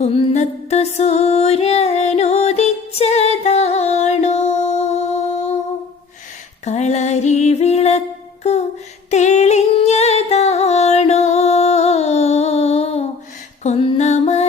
കുന്നത്തു സൂര്യനോദിച്ചതാണോ? കളരി വിളക്കു തെളിഞ്ഞതാണോ? കൊന്നമ